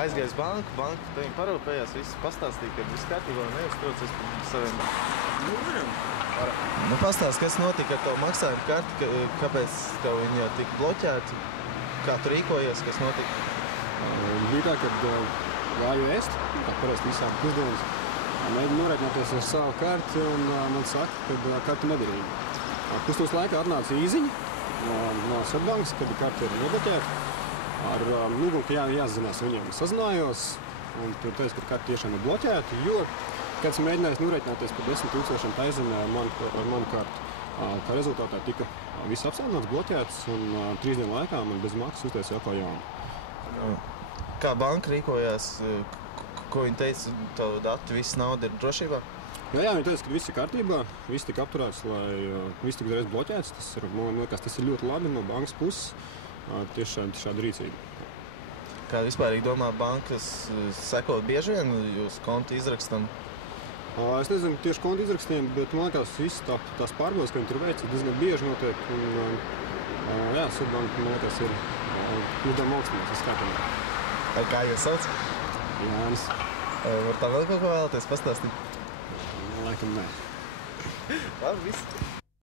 aizgājis banka tev parūpējās, viss pastāstīja, ka viss kārtībā un neuztraucies par saviem... Nu, pastāst, kas notika ar tavu maksājumu karti, kāpēc tev viņa tika bloķēta, kā tu rīkojies, kas notika? Bija tā, kad gāju ēst, kā parasti visām pusdienas, mēģinu norēķināties ar savu karti un man saka, ka karti nederīga. Pusstundas laikā atnāca īziņa no Swedbankas, kad karti ir nobloķēta. Ar lūgumu, ka jāsazinās viņiem. Sazinājos un tur teica, ka karti tiešām ir bloķēta, jo kāds mēģinājis norēķināties par 10 000 taizemē ar manu karti. Kā rezultātā tika viss apsādināts, bloķēts un 3 dienu laikā man bez maksas uztaisīja atkal jaunu. Kā banka rīkojās, ko viņi teica, tavu datu, viss nauda ir drošībā? Jā, viņi teica, ka viss ir kārtībā, viss tika apturēts, lai viss tika uzreiz bloķēts. Man liekas, tas ir ļoti labi no bankas puses, tieši šāda rīcība. Kā vispārīgi domā, bankas seko bieži vien jūsu kontu izrakstam? Es nezinu tieši kontu izrakstiem, bet man liekas, viss tās pārbaudas, ka viņi tur veic, diezgan bieži notiek. Un, jā, Swedbanka, man liekas, ir uzdevuma augstumos, es skatāmies. Kā jūs sauc? Jānis. Var tā vēl kaut ko vēlaties pastāstīt? Laikam nē. Labi, viss.